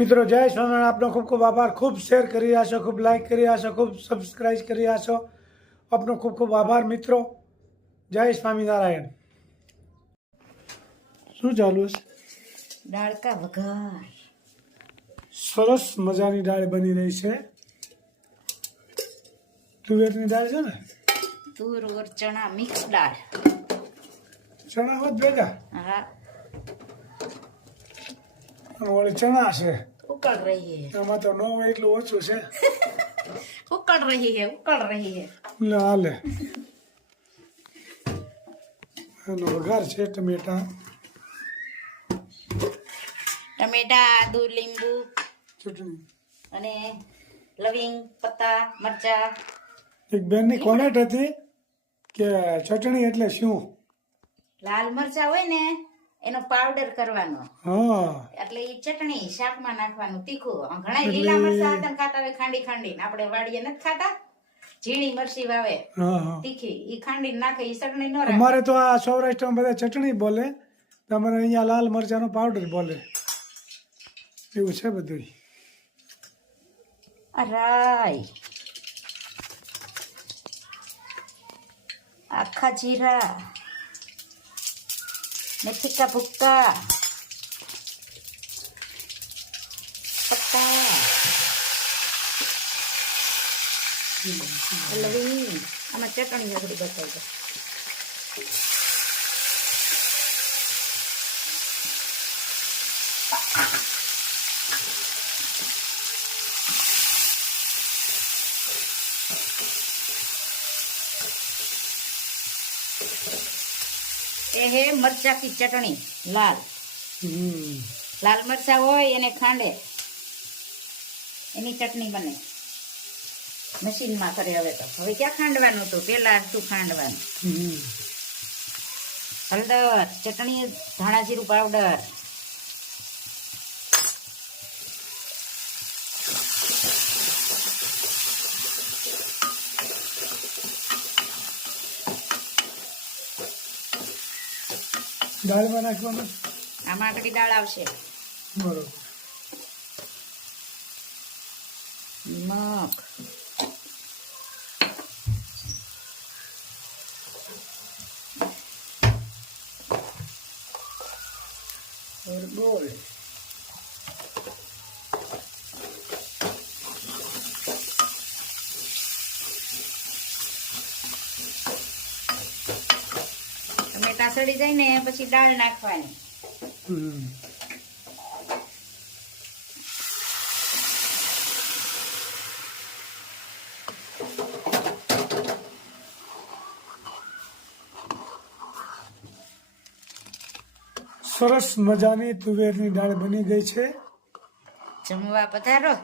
મિત્રો જય સ્વામિનારાયણ, આપનો ખૂબ ખૂબ આભાર. ખૂબ શેર કરી રહ્યા છો, ખૂબ લાઈક કરી રહ્યા છો, ખૂબ સબસ્ક્રાઈબ કરી રહ્યા છો. આપનો ખૂબ ખૂબ આભાર મિત્રો. જય સ્વામિનારાયણ. શું ચાલુ છે? દાળ કા વઘાર. સરસ મજાની દાળ બની રહી છે. તુવેરની દાળ છે ને? તુર ઓર ચણા મિક્સ દાળ. ચણા હોત ભેગા? હા, ઓલી ચણા છે, ઉકળ રહી હે. આમાં તો ન હોય એટલું ઓછું છે. ઉકળ રહી હે, ઉકળ રહી હે. લે હાલે. એનો વઘાર છે ટમેટા, ટમેટા, આદુ, લીંબુ ચટણી. અને લવિંગ, પત્તા, મરચા. એક બેનની કોમેન્ટ હતી કે ચટણી એટલે શું? લાલ મરચા હોય ને એનો પાવડર કરવાનો, હા, એટલે એ ચટણી શાકમાં નાખવાનું તીખું. ઘણા લીલા મરચા હતા ને ખાતા હોય ખાંડી ખાંડીને. આપણે વાડીએ નથી ખાતા, ઝીણી મરચી વાવે હા, હા. તીખી, ઈ ખાંડીને નાખે, ઈ ચટણી ન રાખે. અમારે તો આ સૌરાષ્ટ્રમાં બધા ચટણી બોલે, તમારે અહીંયા લાલ મરચાનો પાવડર બોલે, એવું છે બધું. રાય, આખા જીરા, મેથી કા ભુક્કા, પત્તા, લવિંગ. આમાં ચટણી થોડી બતાવી દો. એ હે મરચા કી ચટણી લાલ. લાલ મરચા હોય એને ખાંડે એની ચટણી બને. મશીનમાં કરે હવે તો. હવે ક્યાં ખાંડવાનું હતું, પેલા શું ખાંડવાનું. હળદર, ચટણી, ધાણા જીરું પાવડર, દાળમાં નાખવાનું? આમાં આટલી દાળ આવશે. બરોબર. નમક, બોલ. ટમેટા સડી જાય ને પછી દાળ નાખવાની. સરસ મજાની તુવેરની દાળ બની ગઈ છે. જમવા પધારો.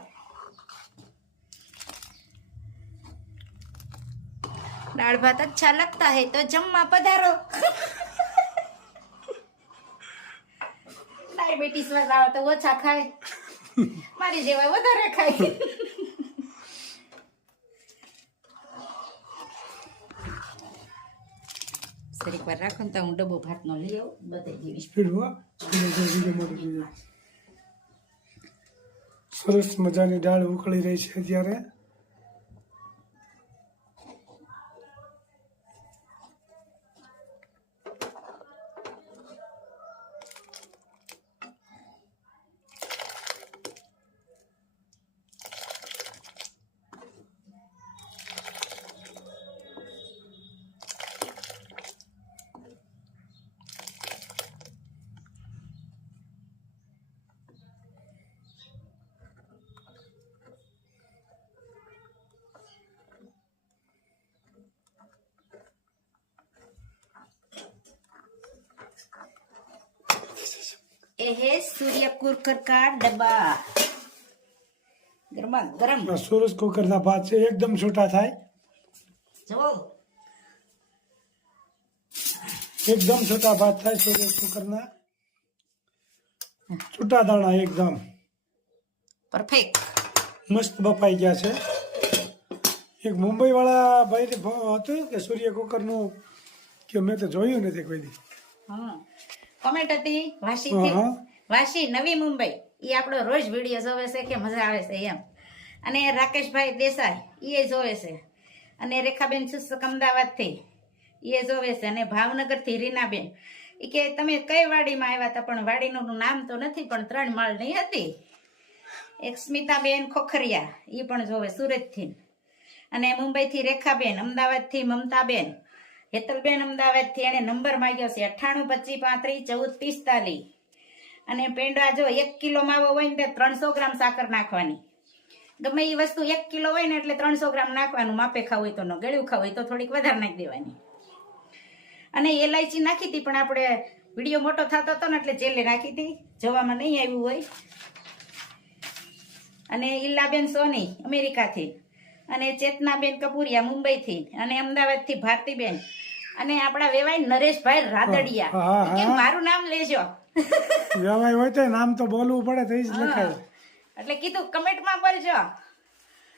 દાળ ભાત અચ્છા લગતા હે તો જમવા પધારો. ડાયાબિટીસ વાળા તો ઓછા ખાય, મારી જેવા વધારે ખાય. સરીક વાર રાખો ને તો હું ડબ્બો ભાતનો લઈ આવું, બતાવી દેવીશ. સરસ મજાની દાળ ઉકળી રહી છે અત્યારે. ये है सूर्य कुकर का डब्बा. गरमा गरम. સુરજ કુકરના ભાત છે, એકદમ છૂટા થાય, જો એકદમ છૂટા ભાત થાય સુરજ કુકરના. છૂટા દાણા એકદમ પરફેક્ટ. મસ્ત બફાઈ ગયા છે. એક મુંબઈ વાળા ભાઈ હતું કે સૂર્ય કુકરનું, કે મેં તો જોયું નથી કોઈ દી. હા, કોમેન્ટ હતી વાશી હા, થી. હા. વાશી, નવી મુંબઈ. એ આપણો રોજ વિડીયો જોવે છે કે મજા આવે છે એમ. અને રાકેશભાઈ દેસાઈ એ જોવે છે. અને રેખાબેન સુસક અમદાવાદથી એ જોવે છે. અને ભાવનગરથી રીનાબેન એ કે તમે કઈ વાડીમાં આવ્યા હતા, પણ વાડીનું નામ તો નથી, પણ 3 માળની હતી. એક સ્મિતાબેન ખોખરિયા એ પણ જોવે સુરતથી. અને મુંબઈથી રેખાબેન, અમદાવાદથી મમતાબેન, હેતલબેન અમદાવાદથી એને નંબર માંગ્યો છે 98 25 35 14 45. અને પેંડા જો 1 કિલો માવો હોય ને 300 ગ્રામ સાકર નાખવાની. ગમે એ વસ્તુ 1 કિલો હોય ને એટલે 300 ગ્રામ નાખવાનું. માપે ખાવું હોય તો ન, ગળ્યું ખાવું હોય તો થોડીક વધારે નાખી દેવાની. અને એલાયચી નાખી હતી, પણ આપણે વિડીયો મોટો થતો હતો ને એટલે જેલે નાખી હતી, જોવામાં નહીં આવ્યું હોય. અને ઈલાબેન સોની અમેરિકાથી, અને ચેતનાબેન કપૂરિયા મુંબઈથી, અને અમદાવાદથી ભારતીબેન, અને આપણા વેવાય નરેશભાઈ રાદડિયા. કે મારું નામ લેજો. વેવાય હોય તો નામ તો બોલવું પડે તો જ લખાય. એટલે કીધું કમેન્ટમાં બોલજો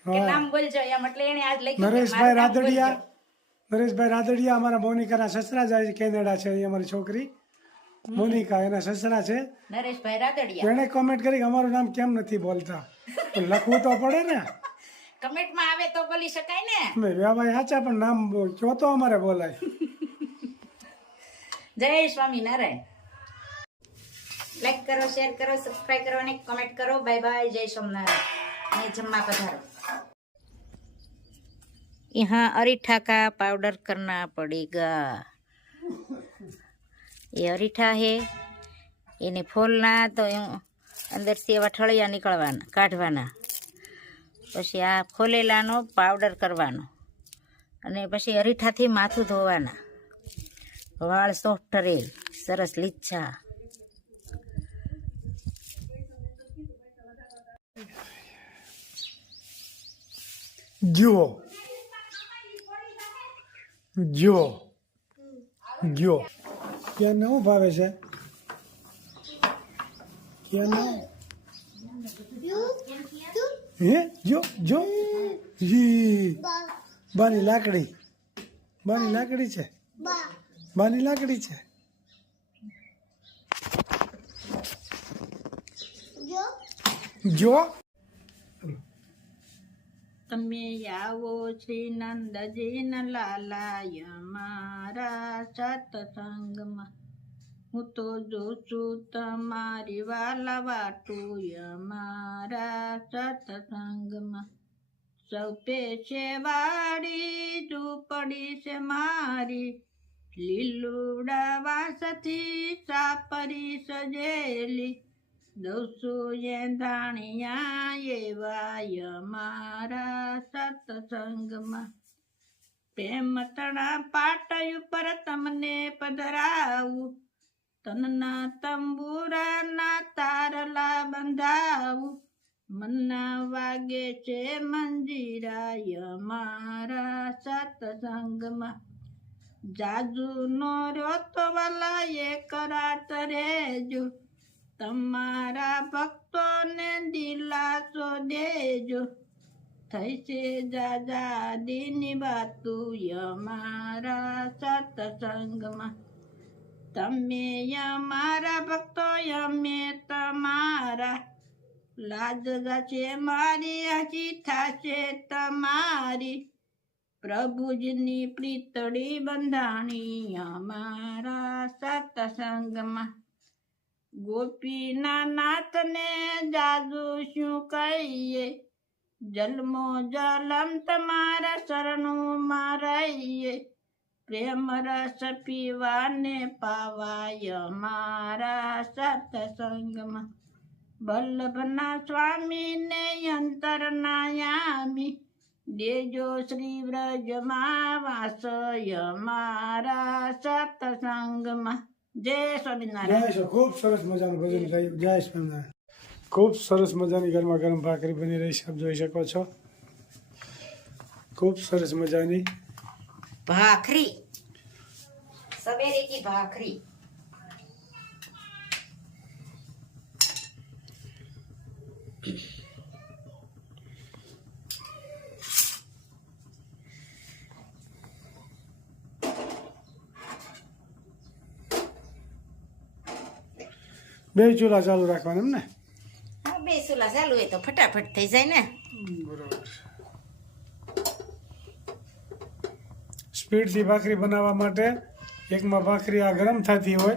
કે નામ બોલજો એમ. એટલે એને આજ લખ્યું નરેશભાઈ રાદડિયા. નરેશભાઈ રાદડિયા અમારા મોનિકાના સસરા જાય છે, કેનેડા છે. એ અમારી છોકરી મોનિકા, એના સસરા છે નરેશભાઈ રાદડિયા. એને કોમેન્ટ કરી અમારું નામ કેમ નથી બોલતા, લખવું તો પડે ને. કમેન્ટમાં આવે તો બોલી શકાય ને. વેવાય સાચા, પણ નામ કયો તો અમારે બોલાય. જય સ્વામિનારાયણ. લાઈક કરો, શેર કરો, સબસ્ક્રાઇબ કરો અને કમેન્ટ કરો. Bye bye. જય સ્વામિનારાયણ. અને જમવા પધારો. यहाँ अरीठा का पाउडर करना पड़ेगा. ये अरीठा है, इन्हें फोलना तो अंदर से एवा ठळिया निकलवाना, काढवाना. પછી આ ફોલેલાનો પાવડર કરવાનો. અને પછી અરીઠાથી માથું ધોવાના. વાળ સોફ્ટ રહે, સરસ લીચ્છા. જુઓ જુઓ જુઓ ક્યાં નવું ભાવે છે? ક્યાં નવું? હે જો જો જી બાની લાકડી, બાની લાકડી છે, બાની લાકડી છે. જો તમે આવો શ્રી નંદજી ન લાલાય મારા સત્સંગમાં. હું તો જોઉં છું તમારી વાલા વાટું મારા સત્સંગમાં. સૌ પેશે વાડી ઝૂંપડી છે મારી, લીલુડા વાસથી સાપરી સજેલી. દોસો એ ધાણિયા એવાય મારા સત્સંગમાં. પ્રેમતણા પાટ ઉપર તમને પધરાવું, તનના તંબુરાના તારલા બંધાવું. મનના વાગે છે મંજીરાય મારા સત્સંગમાં. જાજુ નો રહ્યો તો વાલા એક રાત રેજો, તમારા ભક્તોને દિલાસો દેજો. થઈ છે જાજા દીની વાતું મારા સત્સંગમાં. તમે અમારા ભક્તો અમે તમારા, લાજ છે મારી હજી થાશે તમારી. પ્રભુજની પ્રીતળી બંધાણી અમારા સત્સંગમાં. ગોપીના નાથને જાદુ શું કહીએ, જન્મો જલમ તમારા શરણોમાં રહીએ. પ્રેમ રસ પીવાને પાવાય મારા સત્સંગમાં. વલ્લભના સ્વામીને અંતરના યામી, દેજો શ્રી વ્રજમાં વાસય મારા સત્સંગમાં. જય સ્વામિનારાયણ. જય ખૂબ સરસ મજાનું ભજન ગાયું. જય સ્વામિનારાયણ. ખૂબ સરસ મજાની ગરમા ગરમ ભાખરી બની રહી છે, આપ જોઈ શકો છો. ખૂબ સરસ મજાની ભાખરી, સવેરે કી ભાખરી. બે ચૂલા ચાલુ રાખવાના એમ ને? ચૂલા ચાલુ હોય તો ફટાફટ થઈ જાય ને. બરાબર. સ્પીડથી ભાખરી બનાવવા માટે એકમાં ભાખરી આ ગરમ થતી હોય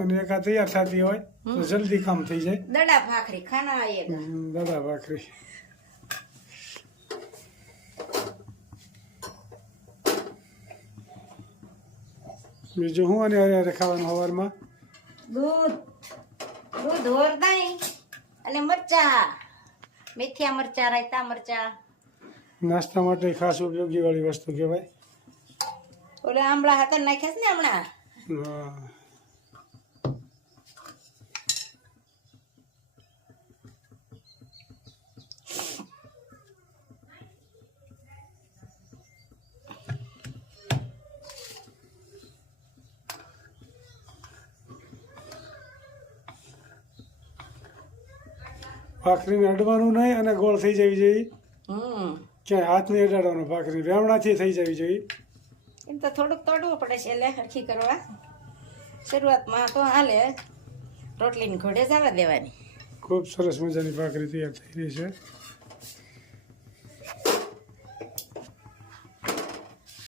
અને એક આ તૈયાર થતી હોય તો જલ્દી કામ થઈ જાય. દડા ભાખરી ખાના આયેગા. દાદા ભાખરી. બીજું હું અને હારે ખાવાનું સવારમાં? દૂધ હોરદાઈ અને મરચા, મેથિયા મરચા, રાયતા મરચા. નાસ્તા માટે ખાસ ઉપયોગી વાળી વસ્તુ કહેવાય. ઓલે આંબળા હાથે નાખ્યા છે ને હમણાં. હા. ભાખરીને અડવાનું નહીં અને ગોળ થઈ જવી જોઈએ. ક્યાંય હાથ નહીં અડાડવાનો. ભાખરી વેવણાથી થઈ જવી જોઈએ. એમ તો થોડુંક તોડવું પડે છે એટલે હરખી કરવા. શરૂઆતમાં તો હાલે, રોટલીની ઘોડે જવા દેવાની. ખૂબ સરસ મજાની ભાખરી તૈયાર થઈ રહી છે.